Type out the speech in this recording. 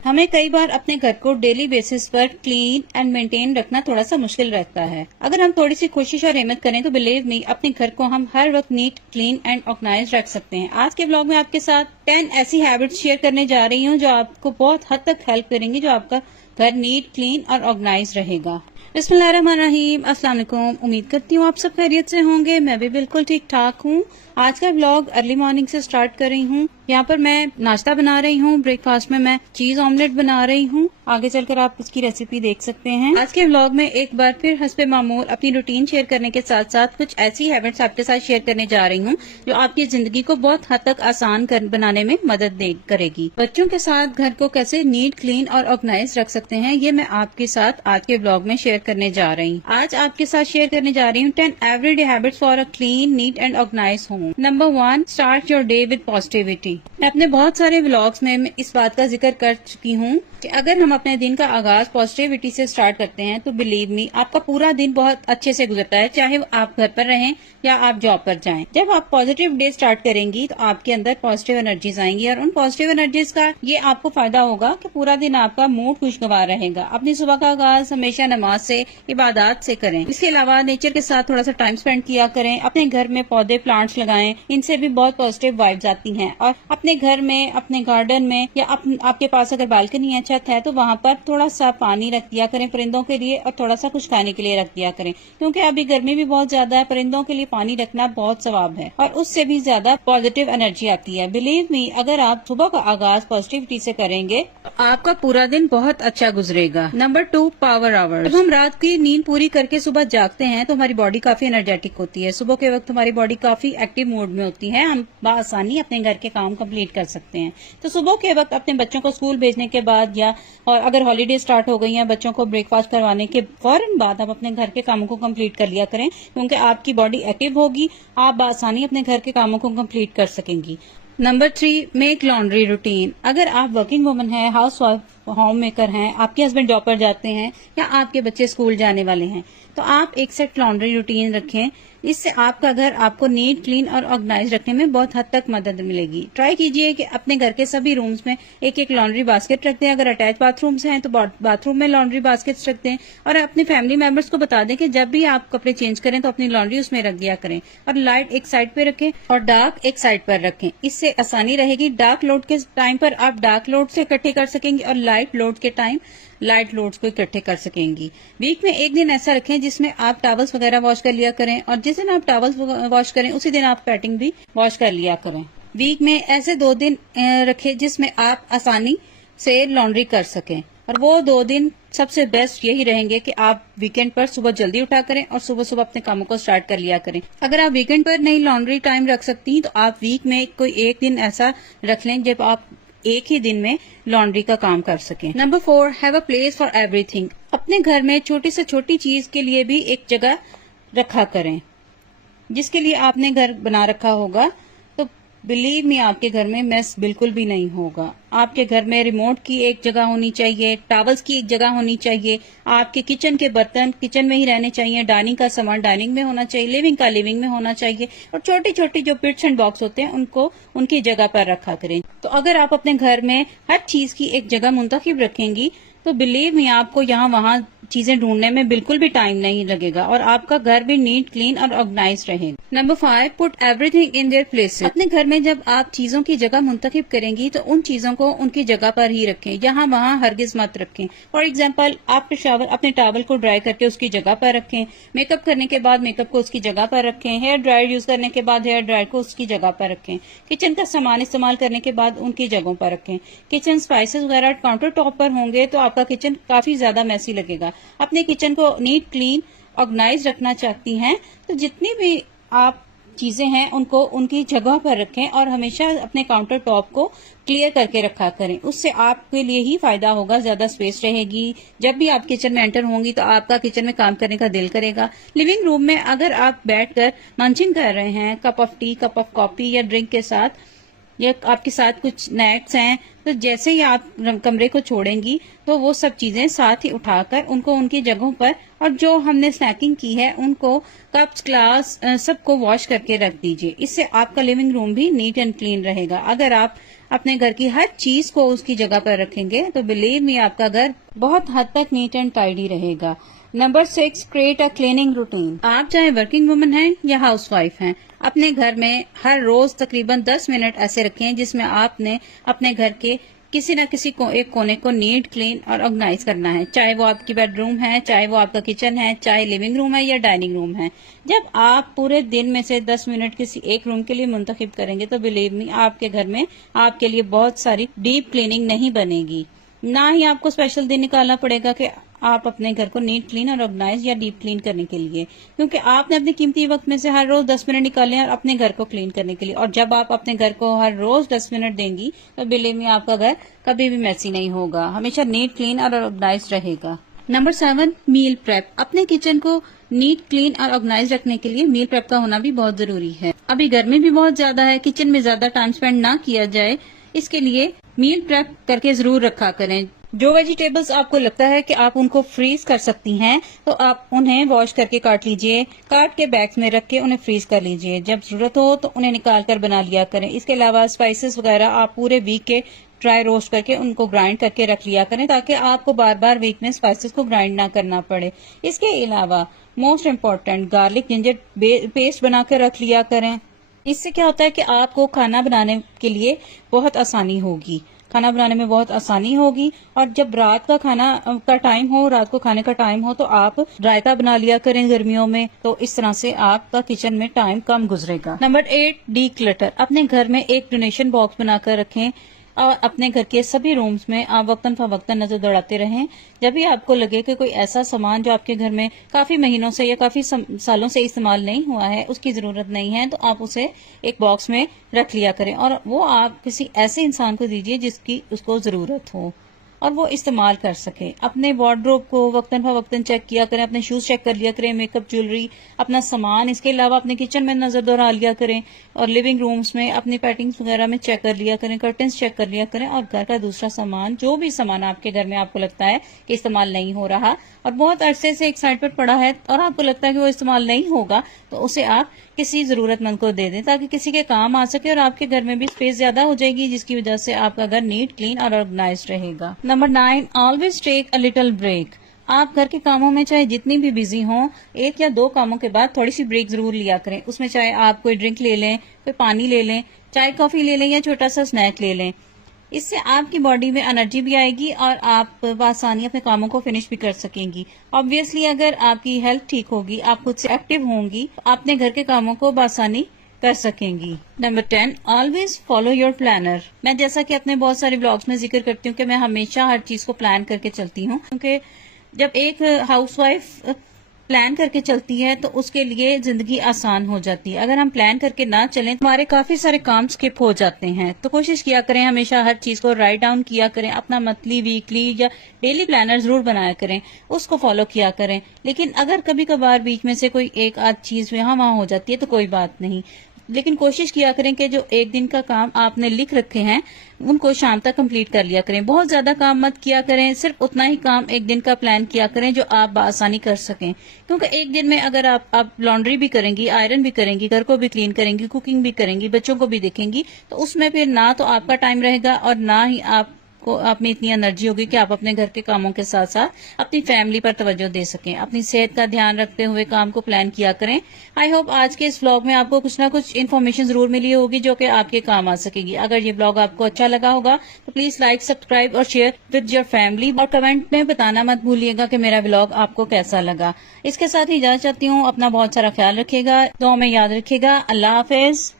हमें कई बार अपने घर को डेली बेसिस पर क्लीन एंड मेंटेन रखना थोड़ा सा मुश्किल रहता है। अगर हम थोड़ी सी कोशिश और हिम्मत करें तो बिलीव मी, अपने घर को हम हर वक्त नीट, क्लीन एंड ऑर्गेनाइज रख सकते हैं। आज के ब्लॉग में आपके साथ 10 ऐसी हैबिट्स शेयर करने जा रही हूँ जो आपको बहुत हद तक हेल्प करेंगी, जो आपका घर नीट, क्लीन और ऑर्गेनाइज रहेगा। बिस्मिल्लाहिर्रहमानिर्रहीम, अस्सलाम वालेकुम। उम्मीद करती हूँ आप सब खैरियत से होंगे। मैं भी बिल्कुल ठीक ठाक हूँ। आज का ब्लॉग अर्ली मॉर्निंग से स्टार्ट कर रही हूँ। यहाँ पर मैं नाश्ता बना रही हूँ। ब्रेकफास्ट में मैं चीज ऑमलेट बना रही हूँ। आगे चलकर आप इसकी रेसिपी देख सकते हैं। आज के ब्लॉग में एक बार फिर हस्बे मामूल अपनी रूटीन शेयर करने के साथ साथ कुछ ऐसी हैबिट्स आपके साथ शेयर करने जा रही हूँ जो आपकी जिंदगी को बहुत हद तक आसान बनाने में मदद करेगी। बच्चों के साथ घर को कैसे नीट, क्लीन और ऑर्गेनाइज रख सकते हैं, ये मैं आपके साथ आज के ब्लॉग में शेयर करने जा रही हूँ। आज आपके साथ शेयर करने जा रही हूँ 10 everyday habits for a clean, neat and organise home. Number 1, start your day with positivity. मैं अपने बहुत सारे व्लॉग्स में इस बात का जिक्र कर चुकी हूँ कि अगर हम अपने दिन का आगाज पॉजिटिविटी से स्टार्ट करते हैं तो बिलीव मी, आपका पूरा दिन बहुत अच्छे से गुजरता है, चाहे आप घर पर रहें या आप जॉब पर जाएं। जब आप पॉजिटिव डे स्टार्ट करेंगी तो आपके अंदर पॉजिटिव एनर्जीज आएंगी और उन पॉजिटिव एनर्जीज का ये आपको फायदा होगा कि पूरा दिन आपका मूड खुशगवार रहेगा। अपनी सुबह का आगाज हमेशा नमाज से, इबादत से करें। इसके अलावा नेचर के साथ थोड़ा सा टाइम स्पेंड किया करें। अपने घर में पौधे, प्लांट्स लगाएं, इनसे भी बहुत पॉजिटिव वाइब्स आती हैं। और अपने घर में, अपने गार्डन में या आपके पास अगर बालकनी है, छत है, तो वहाँ पर थोड़ा सा पानी रख दिया करें परिंदों के लिए और थोड़ा सा कुछ खाने के लिए रख दिया करें, क्योंकि अभी गर्मी भी बहुत ज्यादा है। परिंदों के लिए पानी रखना बहुत सवाब है और उससे भी ज्यादा पॉजिटिव एनर्जी आती है। बिलीव मी, अगर आप सुबह का आगाज पॉजिटिविटी से करेंगे तो आपका पूरा दिन बहुत अच्छा गुजरेगा। Number 2, power hours. जब हम रात की नींद पूरी करके सुबह जागते हैं तो हमारी बॉडी काफी एनर्जेटिक होती है। सुबह के वक्त हमारी बॉडी काफी एक्टिव मोड में होती है। हम बआसानी अपने घर के काम कंप्लीट कर सकते हैं। तो सुबह के वक्त अपने बच्चों को स्कूल भेजने के बाद या और अगर हॉलीडे स्टार्ट हो गई है, बच्चों को ब्रेकफास्ट करवाने के फौरन बाद आप अपने घर के कामों को कंप्लीट कर लिया करें, क्योंकि आपकी बॉडी एक्टिव होगी, आप बआसानी अपने घर के कामों को कंप्लीट कर सकेंगी। Number 3, make laundry routine. अगर आप वर्किंग वुमन है, हाउस वाइफ, होम मेकर हैं, आपके हस्बैंड जॉब पर जाते हैं या आपके बच्चे स्कूल जाने वाले हैं, तो आप एक सेट लॉन्ड्री रूटीन रखें। इससे आपका घर आपको नीट, क्लीन और ऑर्गेनाइज रखने में बहुत हद तक मदद मिलेगी। ट्राई कीजिए कि अपने घर के सभी रूम्स में एक एक लॉन्ड्री बास्केट रख दें। अगर अटैच बाथरूम्स हैं तो बाथरूम में लॉन्ड्री बास्केट्स रख दें और अपने फैमिली मेंबर्स को बता दें कि जब भी आप कपड़े चेंज करें तो अपनी लॉन्ड्री उसमें रख दिया करें। और लाइट एक साइड पे रखें और डार्क एक साइड पर रखें। इससे आसानी रहेगी। डार्क लोड के टाइम पर आप डार्क लोड से इकट्ठे कर सकेंगे और लाइट लोड के टाइम लाइट लोड्स को इकट्ठे कर सकेंगी। वीक में एक दिन ऐसा रखें जिसमें आप टॉवल्स वगैरह वॉश कर लिया करें और जिस दिन आप टॉवल्स वॉश करें उसी दिन आप पैडिंग भी वॉश कर लिया करें। वीक में ऐसे 2 दिन रखें जिसमें आप आसानी से लॉन्ड्री कर सकें और वो 2 दिन सबसे बेस्ट यही रहेंगे कि आप वीकेंड पर सुबह जल्दी उठा करें और सुबह सुबह अपने कामों को स्टार्ट कर लिया करें। अगर आप वीकेंड पर नहीं लॉन्ड्री टाइम रख सकती तो आप वीक में कोई एक दिन ऐसा रख लें जब आप एक ही दिन में लॉन्ड्री का काम कर सकें। Number 4, have a place for everything. अपने घर में छोटी से छोटी चीज के लिए भी एक जगह रखा करें। जिसके लिए आपने घर बना रखा होगा तो बिलीव मी, आपके घर में मेस बिल्कुल भी नहीं होगा। आपके घर में रिमोट की एक जगह होनी चाहिए, टॉवल्स की एक जगह होनी चाहिए, आपके किचन के बर्तन किचन में ही रहने चाहिए, डाइनिंग का सामान डाइनिंग में होना चाहिए, लिविंग का लिविंग में होना चाहिए और छोटी छोटी जो पिट्स एंड बॉक्स होते हैं उनको उनकी जगह पर रखा करें। तो अगर आप अपने घर में हर चीज की एक जगह मुंतखब रखेंगी तो बिलीव मी, आपको यहाँ वहाँ चीजें ढूंढने में बिल्कुल भी टाइम नहीं लगेगा और आपका घर भी नीट, क्लीन और ऑर्गेनाइज रहेगा। Number 5, put everything in their places. अपने घर में जब आप चीजों की जगह मुंतखब करेंगी तो उन चीजों को उनकी जगह पर ही रखें, यहाँ वहाँ हरगिज मत रखें। फॉर एग्जाम्पल, आप अपने टॉवल को ड्राई करके उसकी जगह पर रखें, मेकअप करने के बाद मेकअप को उसकी जगह पर रखें, हेयर ड्रायर यूज करने के बाद हेयर ड्रायर को उसकी जगह पर रखें, किचन का सामान इस्तेमाल करने के बाद उनकी जगहों पर रखें। किचन स्पाइसेस वगैरह काउंटर टॉप पर होंगे तो आपका किचन काफी ज्यादा मैसी लगेगा। अपने किचन को नीट, क्लीन, ऑर्गेनाइज रखना चाहती हैं तो जितनी भी आप चीजें हैं उनको उनकी जगह पर रखें और हमेशा अपने काउंटर टॉप को क्लियर करके रखा करें। उससे आपके लिए ही फायदा होगा, ज्यादा स्पेस रहेगी। जब भी आप किचन में एंटर होंगी तो आपका किचन में काम करने का दिल करेगा। लिविंग रूम में अगर आप बैठकर मंचिंग कर रहे हैं cup of T, cup of coffee या ड्रिंक के साथ, या आपके साथ कुछ स्नैक्स हैं, तो जैसे ही आप कमरे को छोड़ेंगी तो वो सब चीजें साथ ही उठाकर उनको उनकी जगहों पर, और जो हमने स्नैकिंग की है उनको कप्स, ग्लास सबको वॉश करके रख दीजिए। इससे आपका लिविंग रूम भी नीट एंड क्लीन रहेगा। अगर आप अपने घर की हर चीज को उसकी जगह पर रखेंगे तो बिलीव मी आपका घर बहुत हद तक नीट एंड टाइडी रहेगा। Number 6, create a cleaning routine. आप चाहे वर्किंग वुमन हैं या हाउसवाइफ हैं, अपने घर में हर रोज तकरीबन 10 मिनट ऐसे रखें जिसमें आपने अपने घर के किसी न किसी को एक कोने को नीट, क्लीन और ऑर्गेनाइज करना है। चाहे वो आपकी बेडरूम है, चाहे वो आपका किचन है, चाहे लिविंग रूम है या डाइनिंग रूम है। जब आप पूरे दिन में से 10 मिनट किसी एक रूम के लिए मुंतखब करेंगे तो बिलीव मी आपके घर में आपके लिए बहुत सारी डीप क्लीनिंग नहीं बनेगी। ना ही आपको स्पेशल दिन निकालना पड़ेगा कि आप अपने घर को नीट, क्लीन और ऑर्गेनाइज या डीप क्लीन करने के लिए, क्योंकि आपने अपने कीमती वक्त में से हर रोज 10 मिनट निकाले हैं और अपने घर को क्लीन करने के लिए। और जब आप अपने घर को हर रोज 10 मिनट देंगी तो बिलीव मी आपका घर कभी भी मैसी नहीं होगा, हमेशा नीट, क्लीन और ऑर्गेनाइज रहेगा। Number 7, meal prep. अपने किचन को नीट, क्लीन और ऑर्गेनाइज रखने के लिए मील प्रेप का होना भी बहुत जरूरी है। अभी गर्मी भी बहुत ज्यादा है, किचन में ज्यादा टाइम स्पेंड ना किया जाए, इसके लिए मील प्रेप करके जरूर रखा करें। जो वेजिटेबल्स आपको लगता है कि आप उनको फ्रीज कर सकती हैं तो आप उन्हें वॉश करके काट लीजिए, काट के बैग्स में रख के उन्हें फ्रीज कर लीजिए। जब जरूरत हो तो उन्हें निकाल कर बना लिया करें। इसके अलावा स्पाइसेस वगैरह आप पूरे वीक के ड्राई रोस्ट करके उनको ग्राइंड करके रख लिया करें ताकि आपको बार बार वीक में स्पाइसेस को ग्राइंड ना करना पड़े। इसके अलावा most important garlic ginger paste बना कर रख लिया करें। इससे क्या होता है कि आपको खाना बनाने के लिए बहुत आसानी होगी, खाना बनाने में बहुत आसानी होगी। और जब रात का खाना का टाइम हो, रात को खाने का टाइम हो, तो आप रायता बना लिया करें गर्मियों में, तो इस तरह से आपका किचन में टाइम कम गुजरेगा। Number 8, D clutter. अपने घर में एक डोनेशन बॉक्स बनाकर रखें और अपने घर के सभी रूम्स में आप वक्तन फवक्तन नजर दौड़ाते रहें। जब भी आपको लगे कि कोई ऐसा सामान जो आपके घर में काफी महीनों से या काफी सालों से इस्तेमाल नहीं हुआ है, उसकी जरूरत नहीं है, तो आप उसे एक बॉक्स में रख लिया करें और वो आप किसी ऐसे इंसान को दीजिए जिसकी उसको जरूरत हो और वो इस्तेमाल कर सके। अपने वार्डरोब को वक्तन फवक्तन चेक किया करें, अपने शूज चेक कर लिया करें, मेकअप, ज्वेलरी, अपना सामान। इसके अलावा अपने किचन में नजर दौड़ा लिया करें और लिविंग रूम्स में अपनी पैटिंग्स वगैरह में चेक कर लिया करें, कर्टन्स चेक कर लिया करें और घर का दूसरा सामान, जो भी सामान आपके घर में आपको लगता है कि इस्तेमाल नहीं हो रहा और बहुत अरसे से एक साइड पर पड़ा है और आपको लगता है कि वो इस्तेमाल नहीं होगा, तो उसे आप किसी जरूरतमंद को दे दें ताकि किसी के काम आ सके और आपके घर में भी स्पेस ज्यादा हो जाएगी, जिसकी वजह से आपका घर नीट, क्लीन और ऑर्गेनाइज रहेगा। Number 9, always take a little break. आप घर के कामों में चाहे जितनी भी बिजी हों, 1 या 2 कामों के बाद थोड़ी सी ब्रेक जरूर लिया करें। उसमें चाहे आप कोई ड्रिंक ले लें, कोई पानी ले लें, चाय कॉफी ले लें या छोटा सा स्नैक ले लें। इससे आपकी बॉडी में एनर्जी भी आएगी और आप आसानी अपने कामों को फिनिश भी कर सकेंगी। ऑब्वियसली अगर आपकी हेल्थ ठीक होगी, आप खुद से एक्टिव होंगी, अपने घर के कामों को आसानी कर सकेंगी। Number 10, always follow your planner. मैं जैसा कि अपने बहुत सारे ब्लॉग्स में जिक्र करती हूँ कि मैं हमेशा हर चीज को प्लान करके चलती हूँ, क्योंकि जब एक हाउसवाइफ प्लान करके चलती है तो उसके लिए जिंदगी आसान हो जाती है। अगर हम प्लान करके ना चलें तो हमारे काफी सारे काम स्किप हो जाते हैं। तो कोशिश किया करें हमेशा हर चीज को राइट डाउन किया करें, अपना मंथली, वीकली या डेली प्लानर जरूर बनाया करें, उसको फॉलो किया करें। लेकिन अगर कभी कभार बीच में से कोई एक आध चीज यहाँ वहां हो जाती है तो कोई बात नहीं, लेकिन कोशिश किया करें कि जो एक दिन का काम आपने लिख रखे हैं उनको शाम तक कंप्लीट कर लिया करें। बहुत ज्यादा काम मत किया करें, सिर्फ उतना ही काम एक दिन का प्लान किया करें जो आप बआसानी कर सकें, क्योंकि एक दिन में अगर आप लॉन्ड्री भी करेंगी, आयरन भी करेंगी, घर को भी क्लीन करेंगी, कुकिंग भी करेंगी, बच्चों को भी देखेंगी, तो उसमें फिर ना तो आपका टाइम रहेगा और ना ही आप में इतनी एनर्जी होगी कि आप अपने घर के कामों के साथ साथ अपनी फैमिली पर तवज्जो दे सकें। अपनी सेहत का ध्यान रखते हुए काम को प्लान किया करें। आई होप आज के इस व्लॉग में आपको कुछ ना कुछ इन्फॉर्मेशन जरूर मिली होगी जो कि आपके काम आ सकेगी। अगर ये व्लॉग आपको अच्छा लगा होगा तो प्लीज लाइक, सब्सक्राइब और शेयर विद योर फैमिली और कमेंट में बताना मत भूलिएगा कि मेरा व्लॉग आपको कैसा लगा। इसके साथ ही इजाजत चाहती हूँ। अपना बहुत सारा ख्याल रखिएगा, दुआ में याद रखिएगा। अल्लाह हाफिज।